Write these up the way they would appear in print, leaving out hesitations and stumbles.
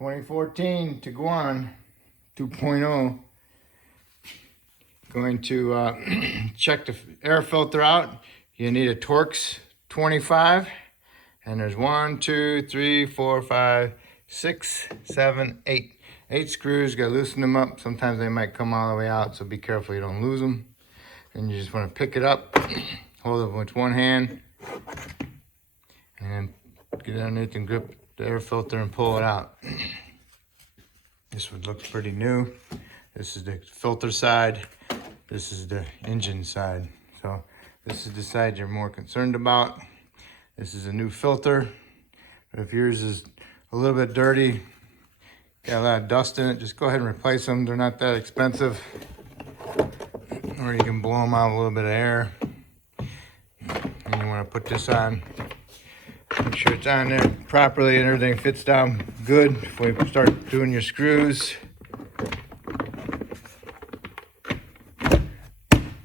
2014 Tiguan 2.0. Going to check the air filter out. You need a Torx 25, and there's 1, 2, 3, 4, 5, 6, 7, 8. 8 screws. Got to loosen them up. Sometimes they might come all the way out, so be careful you don't lose them. And you just want to pick it up, hold it with one hand, and get underneath and grip the air filter and pull it out. This would look pretty new. This is the filter side. This is the engine side. So this is the side you're more concerned about. This is a new filter. If yours is a little bit dirty, got a lot of dust in it, just go ahead and replace them. They're not that expensive. Or you can blow them out with a little bit of air. And you want to put this on. Make sure it's on there properly and everything fits down good before you start doing your screws.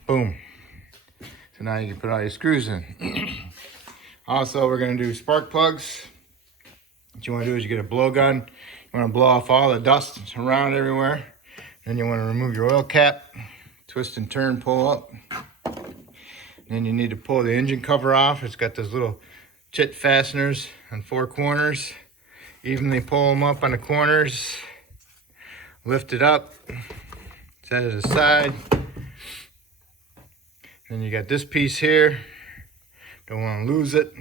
Boom. So now you can put all your screws in. Also, we're going to do spark plugs. What you want to do is you get a blowgun. You want to blow off all the dust around everywhere. Then you want to remove your oil cap. Twist and turn, pull up. Then you need to pull the engine cover off. It's got those little chit fasteners on 4 corners. Evenly pull them up on the corners. Lift it up. Set it aside. Then you got this piece here. Don't want to lose it.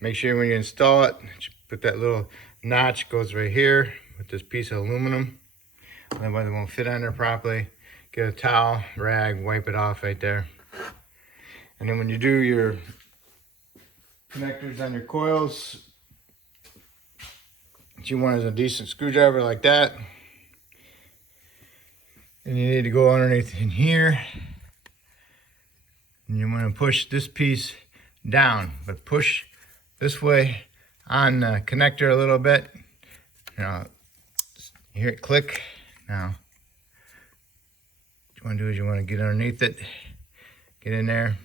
Make sure when you install it, you put that little notch goes right here with this piece of aluminum. Otherwise it won't fit on there properly. Get a towel, rag, wipe it off right there. And then when you do your connectors on your coils, what you want is a decent screwdriver like that. And you need to go underneath in here. And you want to push this piece down, but push this way on the connector a little bit. Now, you hear it click. Now, what you want to do is you want to get underneath it, get in there.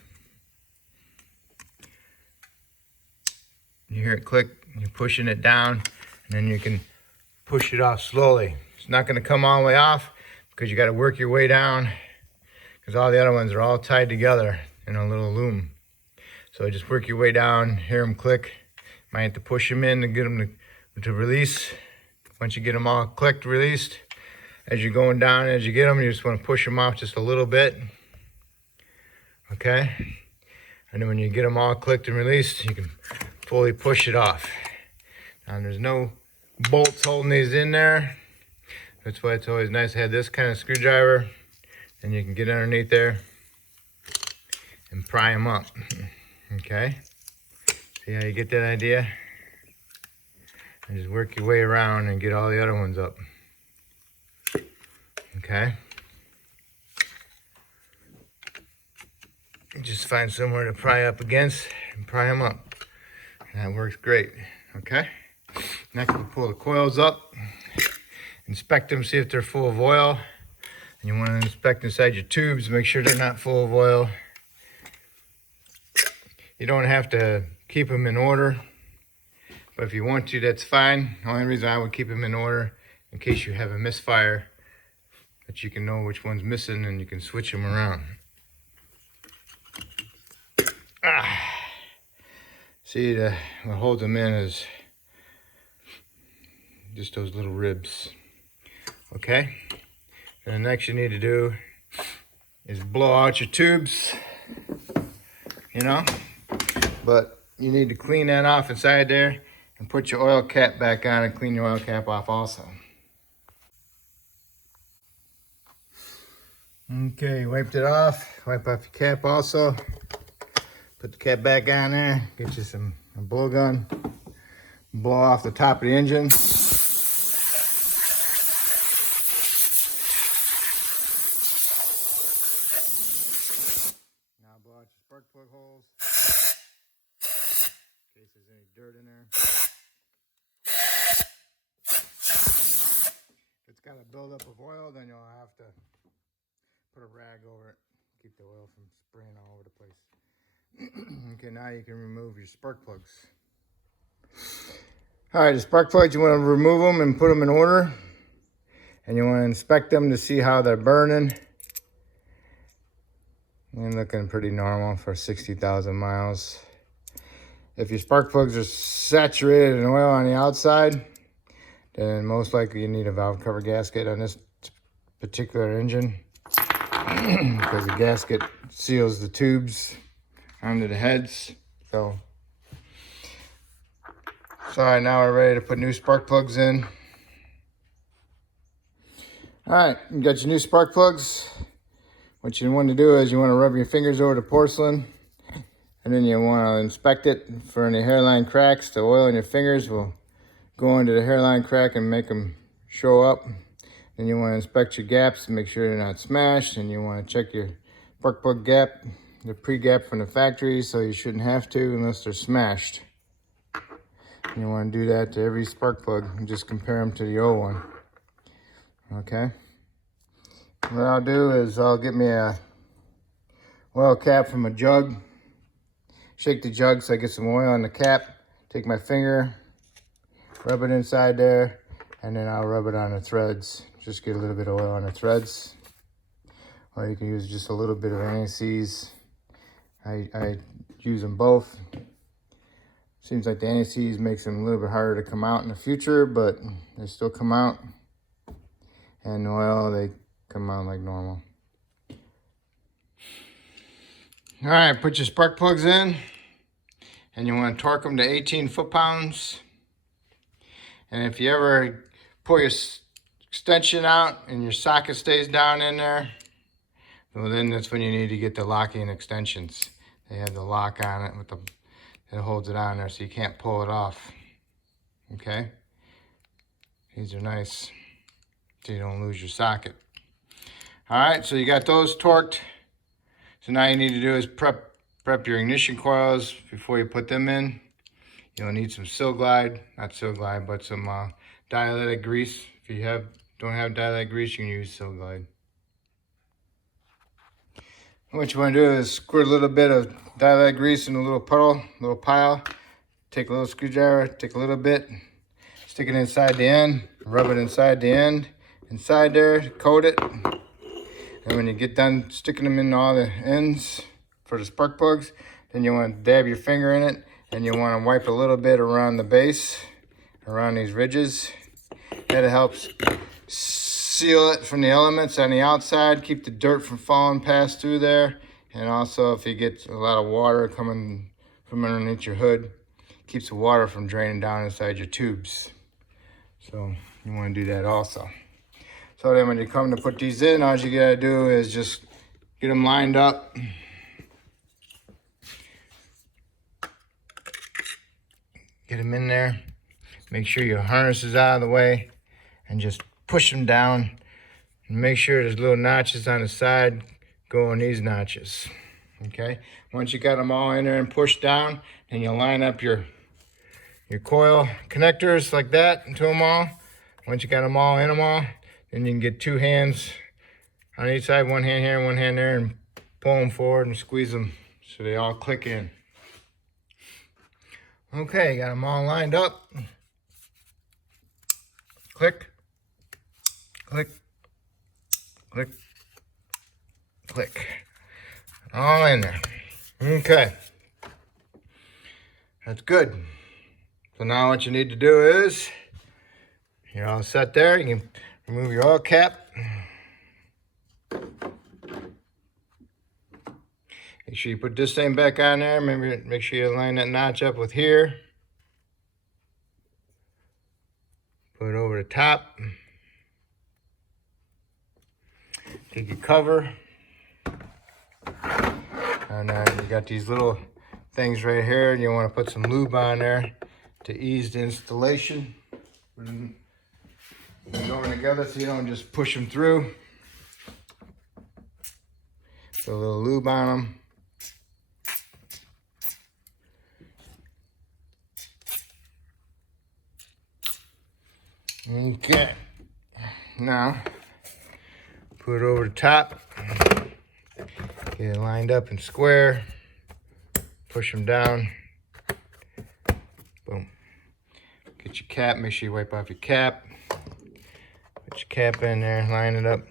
You hear it click, you're pushing it down, and then you can push it off slowly. It's not going to come all the way off because you got to work your way down because all the other ones are all tied together in a little loom. So just work your way down, hear them click. Might have to push them in to get them to release. Once you get them all clicked, released, as you're going down, as you get them, you just want to push them off just a little bit. Okay? And then when you get them all clicked and released, you can fully push it off. Now there's no bolts holding these in there. That's why it's always nice to have this kind of screwdriver. And you can get underneath there and pry them up. Okay? See how you get that idea? And just work your way around and get all the other ones up. Okay? Just find somewhere to pry up against and pry them up. That works great. Okay? Next we'll pull the coils up. Inspect them, see if they're full of oil. And you want to inspect inside your tubes, make sure they're not full of oil. You don't have to keep them in order, but if you want to, that's fine. The only reason I would keep them in order, in case you have a misfire, that you can know which one's missing and you can switch them around. See, what holds them in is just those little ribs. Okay? And the next you need to do is blow out your tubes, you know? But you need to clean that off inside there and put your oil cap back on and clean your oil cap off also. Okay, wiped it off. Wipe off your cap also. Put the cap back on there. Get you a blowgun. Blow off the top of the engine. Now blow out your spark plug holes. In case there's any dirt in there. If it's got a buildup of oil, then you'll have to put a rag over it. Keep the oil from spraying all over the place. Okay, now you can remove your spark plugs. All right, the spark plugs, you want to remove them and put them in order. And you want to inspect them to see how they're burning. And looking pretty normal for 60,000 miles. If your spark plugs are saturated in oil on the outside, then most likely you need a valve cover gasket on this particular engine. Because the gasket seals the tubes onto the heads. So all right, now we're ready to put new spark plugs in. All right, you got your new spark plugs. What you want to do is you want to rub your fingers over the porcelain, and then you want to inspect it for any hairline cracks. The oil in your fingers will go into the hairline crack and make them show up. Then you want to inspect your gaps to make sure they're not smashed, and you want to check your spark plug gap, the pre-gap from the factory, so you shouldn't have to unless they're smashed. And you want to do that to every spark plug and just compare them to the old one. Okay. What I'll do is I'll get me a oil cap from a jug. Shake the jug so I get some oil on the cap. Take my finger, rub it inside there, and then I'll rub it on the threads. Just get a little bit of oil on the threads. Or you can use just a little bit of anti-seize. I use them both. Seems like the anti-seize makes them a little bit harder to come out in the future, but they still come out. And the oil, they come out like normal. All right, put your spark plugs in, and you want to torque them to 18 foot-pounds. And if you ever pull your extension out and your socket stays down in there, well, then that's when you need to get the locking extensions. They have the lock on it with the that holds it on there, so you can't pull it off. Okay, these are nice, so you don't lose your socket. All right, so you got those torqued. So now you need to do is prep your ignition coils before you put them in. You'll need some not Silglide, but some dialytic grease. If you don't have dialytic grease, you can use Silglide. What you want to do is squirt a little bit of dialytic grease in a little pile. Take a little screwdriver, take a little bit, stick it inside the end, rub it inside the end, inside there, coat it. And when you get done sticking them in all the ends for the spark plugs, then you want to dab your finger in it, and you want to wipe a little bit around the base, around these ridges. That helps seal it from the elements on the outside, keep the dirt from falling past through there. And also if you get a lot of water coming from underneath your hood, keeps the water from draining down inside your tubes. So you want to do that also. So then when you come to put these in, all you gotta do is just get them lined up. Get them in there. Make sure your harness is out of the way and just push them down. And make sure there's little notches on the side. Go on these notches. Okay? Once you got them all in there and pushed down, then you line up your coil connectors like that into them all. Once you got them all in them all, then you can get two hands on each side, one hand here and one hand there, and pull them forward and squeeze them so they all click in. Okay, got them all lined up. Click, click, click, click. All in there. Okay. That's good. So now what you need to do is, you're all set there. You can remove your oil cap. Make sure you put this thing back on there. Remember, make sure you line that notch up with here. Put it over the top. Take your cover. And you got these little things right here. And you want to put some lube on there to ease the installation. Put them going together so you don't just push them through. Put a little lube on them. Okay, now put it over the top, get it lined up and square, push them down, boom. Get get your cap, make sure you wipe off your cap. Put your cap in there, line it up,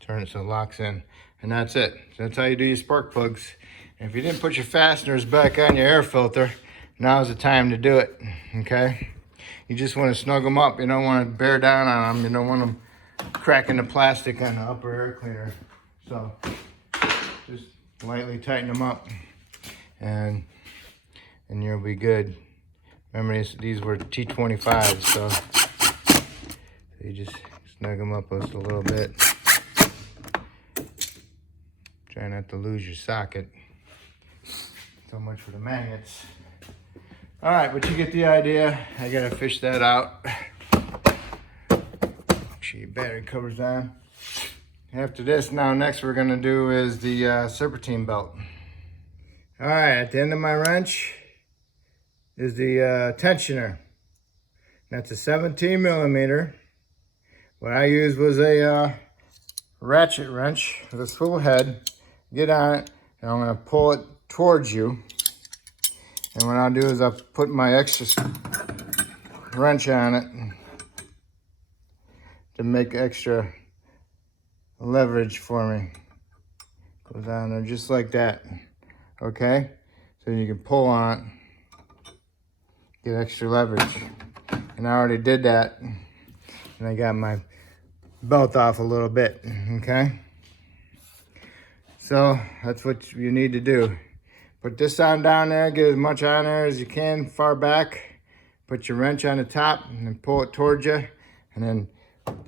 turn it so it locks in, and that's it. So that's how you do your spark plugs. And if you didn't put your fasteners back on your air filter, now's the time to do it, okay? You just want to snug them up. You don't want to bear down on them. You don't want them cracking the plastic on the upper air cleaner. So just lightly tighten them up and you'll be good. Remember, these were T25s, so you just snug them up just a little bit. Try not to lose your socket. So much for the magnets. All right, but you get the idea. I gotta fish that out. Make sure your battery cover's on. After this, next we're gonna do is the serpentine belt. All right, at the end of my wrench is the tensioner. That's a 17 millimeter. What I used was a ratchet wrench with a swivel head. Get on it, and I'm gonna pull it towards you. And what I'll do is I'll put my extra wrench on it to make extra leverage for me. Goes on there just like that, okay? So you can pull on it, get extra leverage. And I already did that, and I got my belt off a little bit, okay? So that's what you need to do. Put this on down there, get as much on there as you can, far back. Put your wrench on the top and then pull it towards you, and then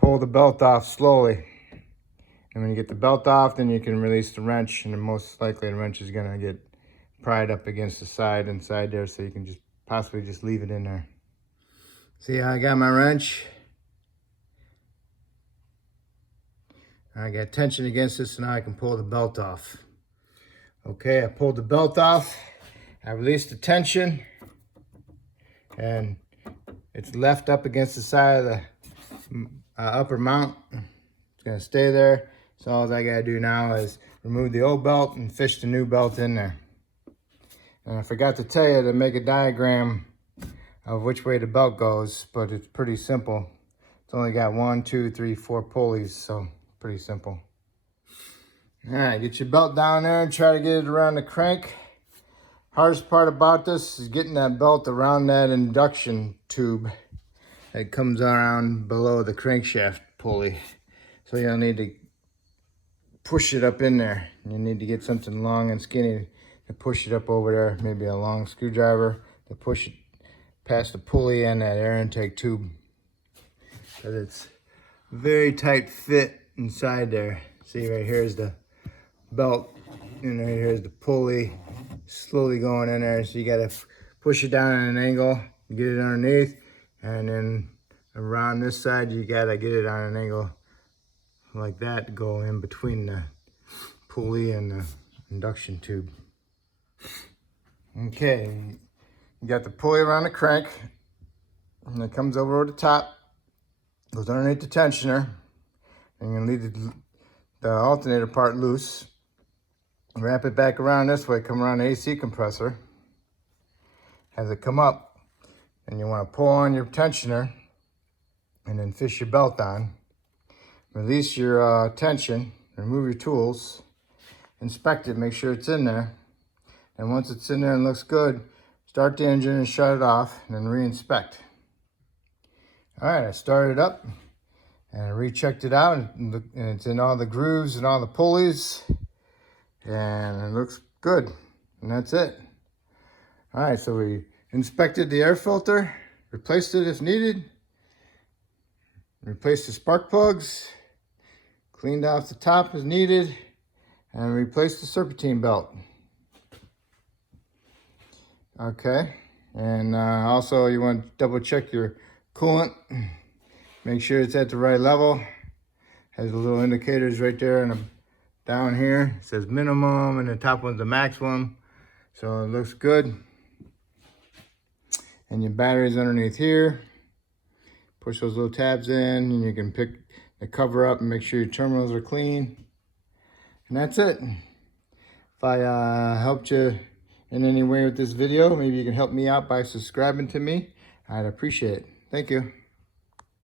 pull the belt off slowly. And when you get the belt off, then you can release the wrench, and then most likely the wrench is gonna get pried up against the side inside there, so you can just possibly just leave it in there. See how I got my wrench? I got tension against this, so now I can pull the belt off. Okay, I pulled the belt off, I released the tension, and it's left up against the side of the upper mount. It's gonna stay there. So all I gotta do now is remove the old belt and fish the new belt in there. And I forgot to tell you to make a diagram of which way the belt goes, but it's pretty simple. It's only got 1, 2, 3, 4 pulleys, so pretty simple. All right, get your belt down there and try to get it around the crank. Hardest part about this is getting that belt around that induction tube that comes around below the crankshaft pulley. So you'll need to push it up in there. You need to get something long and skinny to push it up over there. Maybe a long screwdriver to push it past the pulley and that air intake tube. Because it's very tight fit inside there. See, right here is the belt, and right here's the pulley slowly going in there. So you got to push it down at an angle, get it underneath, and then around this side you got to get it on an angle like that to go in between the pulley and the induction tube. Okay, you got the pulley around the crank, and it comes over the top, goes underneath the tensioner, and you're gonna leave the alternator part loose. Wrap it back around this way, come around the AC compressor. As it come up, and you want to pull on your tensioner and then fish your belt on. Release your tension, remove your tools, inspect it, make sure it's in there. And once it's in there and looks good, start the engine and shut it off, and then re-inspect. All right, I started up and I rechecked it out, and it's in all the grooves and all the pulleys, and it looks good, and that's it. All right, so we inspected the air filter, replaced it if needed, replaced the spark plugs, cleaned off the top as needed, and replaced the serpentine belt. Okay, and also you want to double check your coolant, make sure it's at the right level. Has the little indicators right there and down here. It says minimum, and the top one's the maximum, so it looks good. And your battery's underneath here. Push those little tabs in, and you can pick the cover up and make sure your terminals are clean. And that's it. If I helped you in any way with this video, maybe you can help me out by subscribing to me. I'd appreciate it. Thank you.